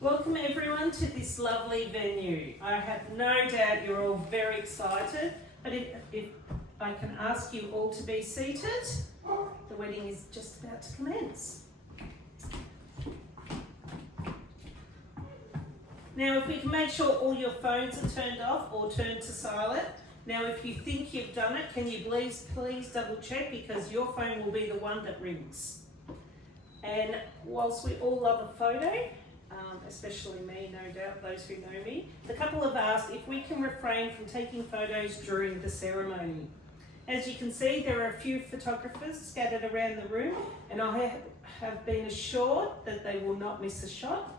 Welcome everyone to this lovely venue. I have no doubt you're all very excited, but if I can ask you all to be seated, the wedding is just about to commence. Now if we can make sure all your phones are turned off or turned to silent. Now if you think you've done it, can you please double check, because your phone will be the one that rings. And whilst we all love a photo, especially me, no doubt, those who know me, the couple have asked if we can refrain from taking photos during the ceremony. As you can see, there are a few photographers scattered around the room, and I have been assured that they will not miss a shot.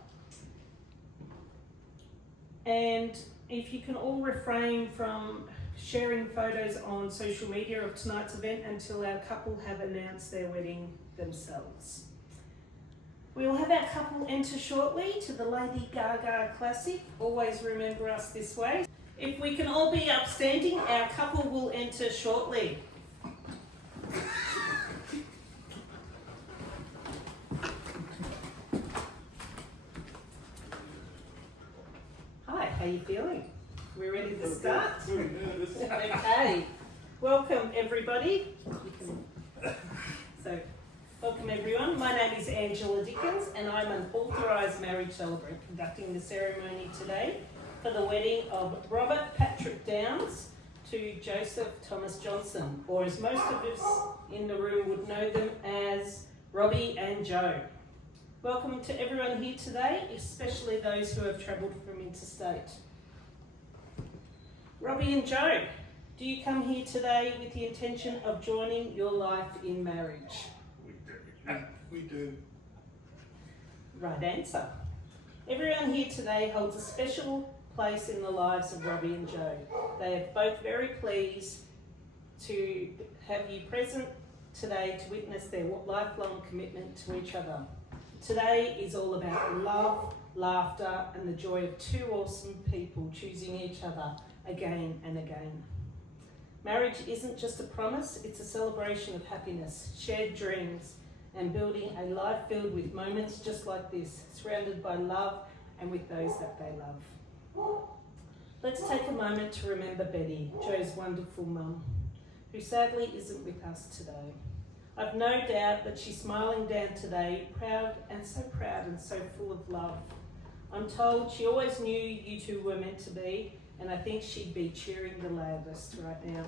And if you can all refrain from sharing photos on social media of tonight's event until our couple have announced their wedding themselves. We will have our couple enter shortly to the Lady Gaga Classic. Always remember us this way. If we can all be upstanding, our couple will enter shortly. Hi, how are you feeling? We're ready to start? Okay. Welcome everybody. Welcome everyone. My name is Angela Dickens and I'm an authorised marriage celebrant conducting the ceremony today for the wedding of Robert Patrick Downs to Joseph Thomas Johnson, or as most of us in the room would know them as Robbie and Joe. Welcome to everyone here today, especially those who have travelled from interstate. Robbie and Joe, do you come here today with the intention of joining your life in marriage? We do. Right answer. Everyone here today holds a special place in the lives of Robbie and Joe. They are both very pleased to have you present today to witness their lifelong commitment to each other. Today is all about love, laughter, and the joy of two awesome people choosing each other again and again. Marriage isn't just a promise, it's a celebration of happiness, shared dreams, and building a life filled with moments just like this, surrounded by love and with those that they love. Let's take a moment to remember Betty, Joe's wonderful mum, who sadly isn't with us today. I've no doubt that she's smiling down today, proud and so full of love. I'm told she always knew you two were meant to be, and I think she'd be cheering the loudest right now.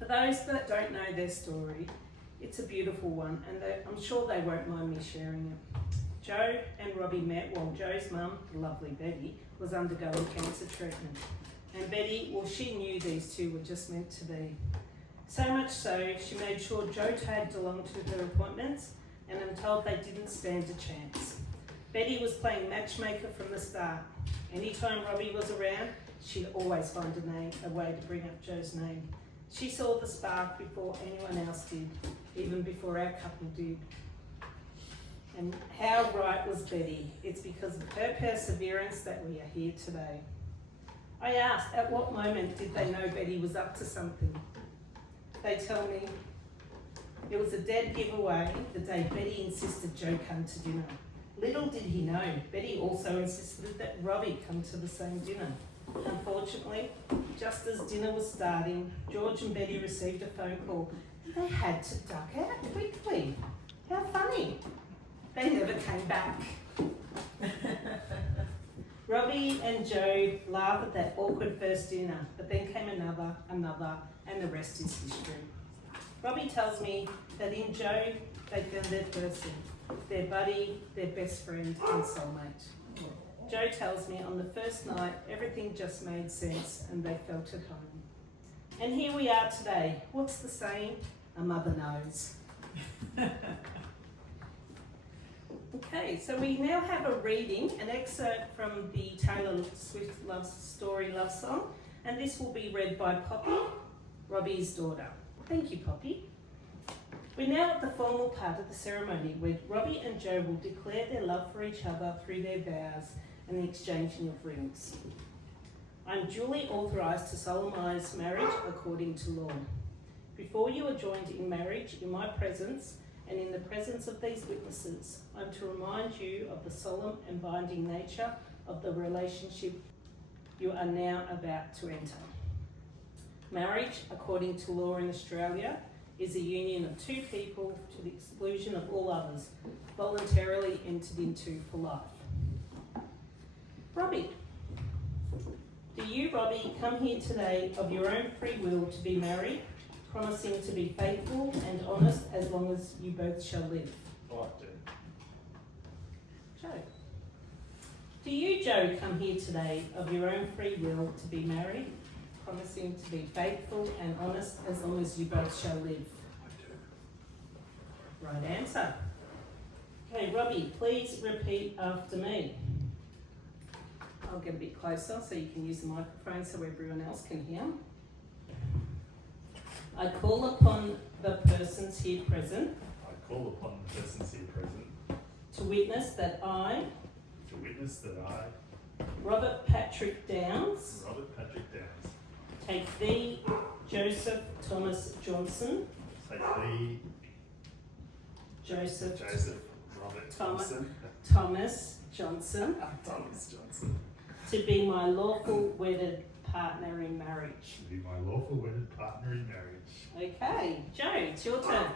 For those that don't know their story, it's a beautiful one, and I'm sure they won't mind me sharing it. Joe and Robbie met while Joe's mum, the lovely Betty, was undergoing cancer treatment. And Betty, well, she knew these two were just meant to be. So much so, she made sure Joe tagged along to her appointments, and I'm told they didn't stand a chance. Betty was playing matchmaker from the start. Anytime Robbie was around, she'd always find a way to bring up Joe's name. She saw the spark before anyone else did, even before our couple did. And how right was Betty? It's because of her perseverance that we are here today. I asked, at what moment did they know Betty was up to something? They tell me it was a dead giveaway the day Betty insisted Joe come to dinner. Little did he know, Betty also insisted that Robbie come to the same dinner. Unfortunately, just as dinner was starting, George and Betty received a phone call. They had to duck out quickly. How funny. They never came back. Robbie and Joe laughed at that awkward first dinner, but then came another, and the rest is history. Robbie tells me that in Joe, they found their person, their buddy, their best friend and soulmate. Joe tells me on the first night, everything just made sense and they felt at home. And here we are today. What's the saying? A mother knows. Okay, so we now have a reading, an excerpt from the Taylor Swift love song, and this will be read by Poppy, Robbie's daughter. Thank you, Poppy. We're now at the formal part of the ceremony where Robbie and Joe will declare their love for each other through their vows and the exchanging of rings. I'm duly authorised to solemnise marriage according to law. Before you are joined in marriage in my presence, and in the presence of these witnesses, I'm to remind you of the solemn and binding nature of the relationship you are now about to enter. Marriage, according to law in Australia, is a union of two people to the exclusion of all others, voluntarily entered into for life. Robbie, do you, Robbie, come here today of your own free will to be married, promising to be faithful and honest as long as you both shall live? I do. Joe. Do you, Joe, come here today of your own free will to be married, promising to be faithful and honest as long as you both shall live? I do. Right answer. Okay, Robbie, please repeat after me. I'll get a bit closer so you can use the microphone so everyone else can hear. I call upon the persons here present I call upon the persons here present to witness that I, to witness that I, Robert Patrick Downs, Robert Patrick Downs, take thee, Joseph Thomas Johnson, take thee, Joseph Robert Thomas. Johnson, Thomas Johnson, Thomas Johnson, to be my lawful wedded partner in marriage. to be my lawful wedded partner in marriage. Okay, Joe, it's your turn.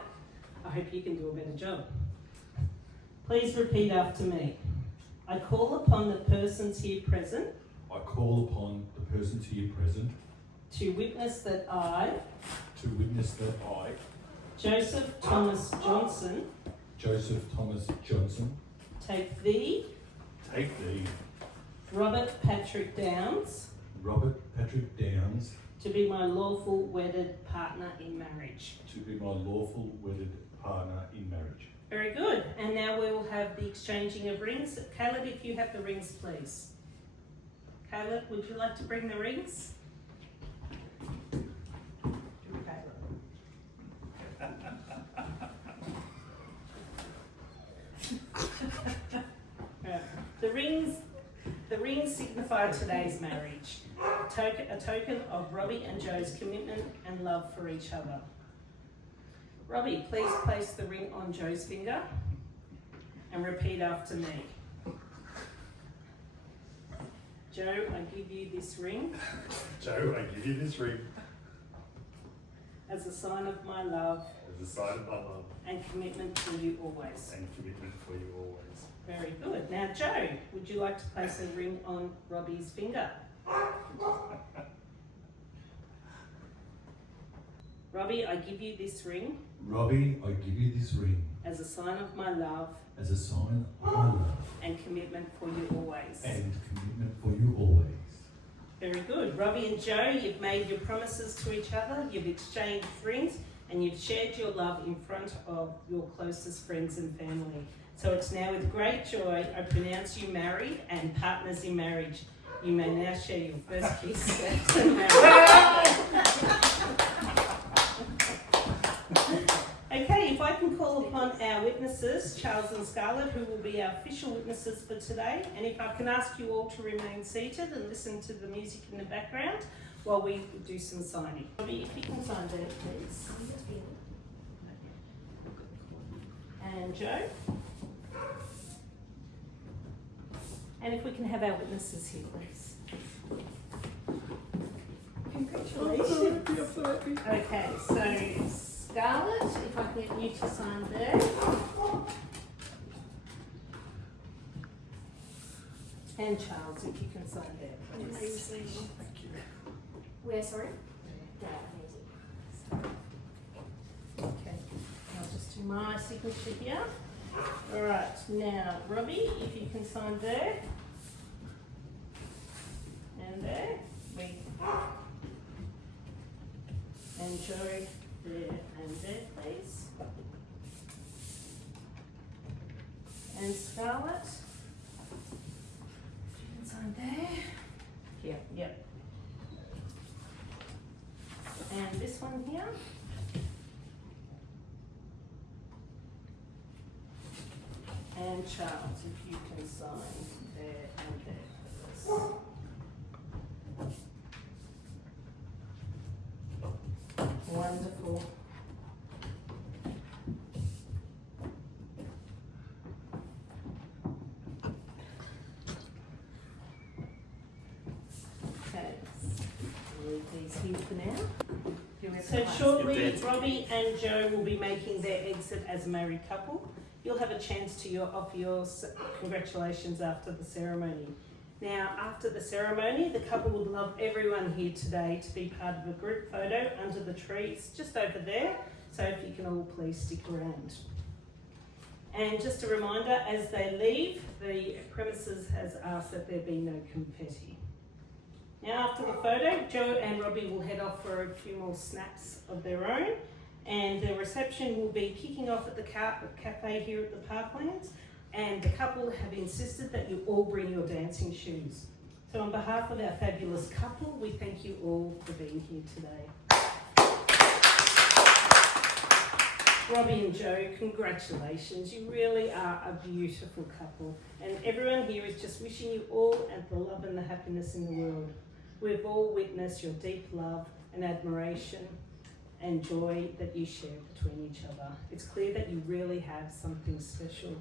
I hope you can do a better job. Please repeat after me. I call upon the persons here present I call upon the persons here present to witness that I, to witness that I, Joseph Thomas Johnson, Joseph Thomas Johnson, take thee, take thee, Robert Patrick Downs, Robert Patrick Downs, to be my lawful wedded partner in marriage. to be my lawful wedded partner in marriage. Very good. And now we will have the exchanging of rings. Caleb, if you have the rings, please. Caleb, would you like to bring the rings? Right. The rings signify today's marriage, a token of Robbie and Joe's commitment and love for each other. Robbie, please place the ring on Joe's finger and repeat after me. Joe, I give you this ring Joe, I give you this ring as a sign of my love as a sign of my love and commitment for you always. and commitment for you always. Very good. Now, Joe, would you like to place a ring on Robbie's finger? Robbie, I give you this ring Robbie, I give you this ring as a sign of my love as a sign of my love and commitment for you always. and commitment for you always. Very good. Robbie and Joe, you've made your promises to each other, you've exchanged rings, and you've shared your love in front of your closest friends and family. So it's now with great joy I pronounce you married and partners in marriage. You may now share your first kiss and marriage. Okay, if I can call upon our witnesses, Charles and Scarlett, who will be our official witnesses for today, and if I can ask you all to remain seated and listen to the music in the background while we do some signing. Robbie, if you can sign there, please. And Joe. And if we can have our witnesses here, please. Congratulations. Okay, so Scarlett, if I can get you to sign there. And Charles, if you can sign there, please. Thank you. Where, sorry? Okay, I'll just do my signature here. All right, now Robbie, if you can sign there. And there. And Joe, there and there, please. And Scarlett, you can sign there. Here, yep. And this one here. And Charles, if you can sign there and there, please. Wonderful. these here for now. Whoever So likes. shortly, Robbie and Joe will be making their exit as a married couple. You'll have a chance to offer your congratulations after the ceremony. Now, after the ceremony, the couple would love everyone here today to be part of a group photo under the trees just over there. So if you can all please stick around. And just a reminder, as they leave, the premises has asked that there be no confetti. Now, after the photo, Joe and Robbie will head off for a few more snaps of their own, and the reception will be kicking off at the cafe here at the Parklands, and the couple have insisted that you all bring your dancing shoes. So on behalf of our fabulous couple, we thank you all for being here today. Robbie and Joe, congratulations. You really are a beautiful couple, and everyone here is just wishing you all and the love and the happiness in the world. We've all witnessed your deep love and admiration and joy that you share between each other. It's clear that you really have something special.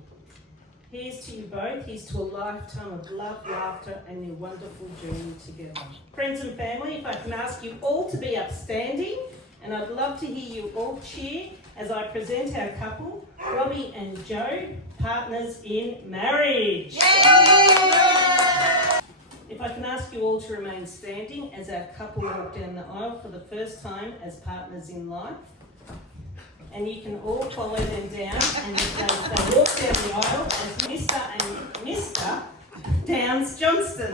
Here's to you both. Here's to a lifetime of love, laughter, and your wonderful journey together. Friends and family, if I can ask you all to be upstanding, and I'd love to hear you all cheer as I present our couple, Robbie and Joe, partners in marriage. If I can ask you all to remain standing as our couple walk down the aisle for the first time as partners in life. And you can all follow them down, and as they walk down the aisle as Mr. and Mr. Downs Johnston.